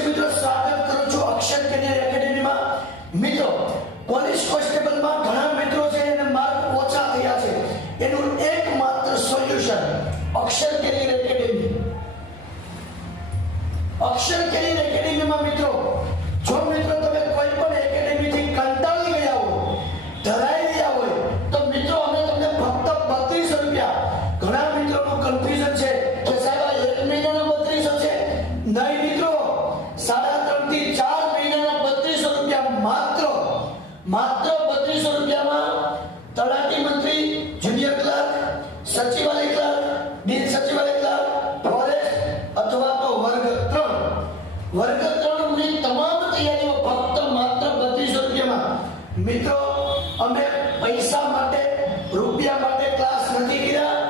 મિત્રો સ્વાગત કરું છું અક્ષર કેરિયર એકેડેમીમાં. મિત્રો પોલીસ કોન્સ્ટેબલમાં ઘણા મિત્રો છે એને માર્ક ઓછા થયા છે. એનું એકમાત્ર solution Akshar career academy. Akshar career અમે પૈસા માટે રૂપિયા માટે ક્લાસ નથી કર્યા.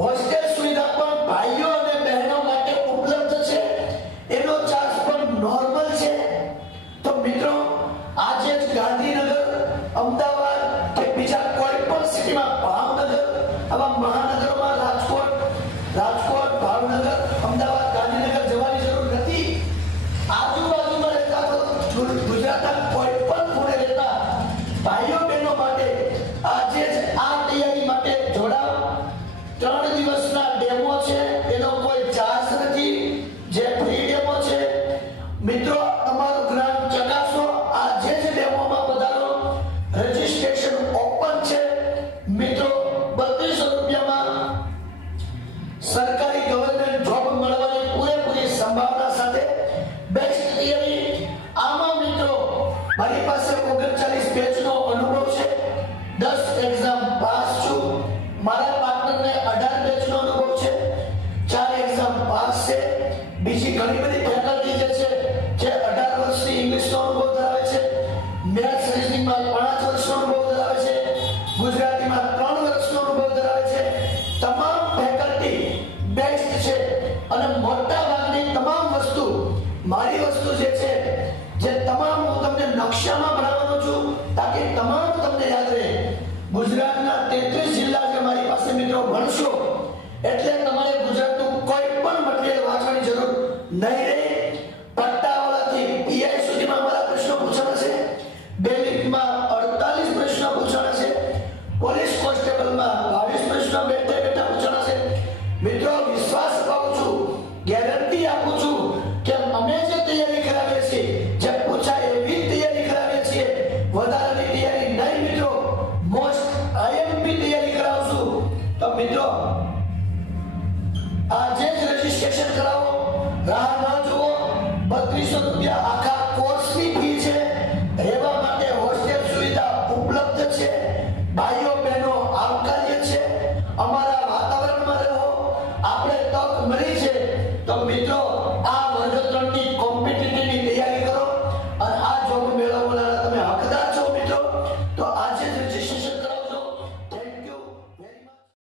હોસ્ટેલ સુવિધા પણ ભાઈઓ અને બહેનો માટે ઉપલબ્ધ છે. એનો ચાર્જ પણ નોર્મલ છે. તો મિત્રો, આજે જ ગાંધીનગર, અમદાવાદ કે બીજા કોઈ પણ સિટીમાં ભાવનગર, આવા મહાનગરોમાં રાજકોટ રાજકોટ, ભાવનગર, અમદાવાદ, ગાંધીનગર જવાની જરૂર નથી. આજુબાજુમાં રહેતા મારી વસ્તુ જે છે, જે તમામ હું તમને નકશામાં બનાવવાનો છું, તાકે તમામ તમને યાદ રહે. ગુજરાતના 33 જિલ્લા જે મારી પાસે મિત્રો ભણશો, એટલે તમારે ગુજરાતનું કોઈ પણ મટીરીયલ વાંચવાની જરૂર નહીં રહે. મિત્રો આજે જ રજીસ્ટ્રેશન કરાવો. રાહ ના જુઓ. બત્રીસો રૂપિયા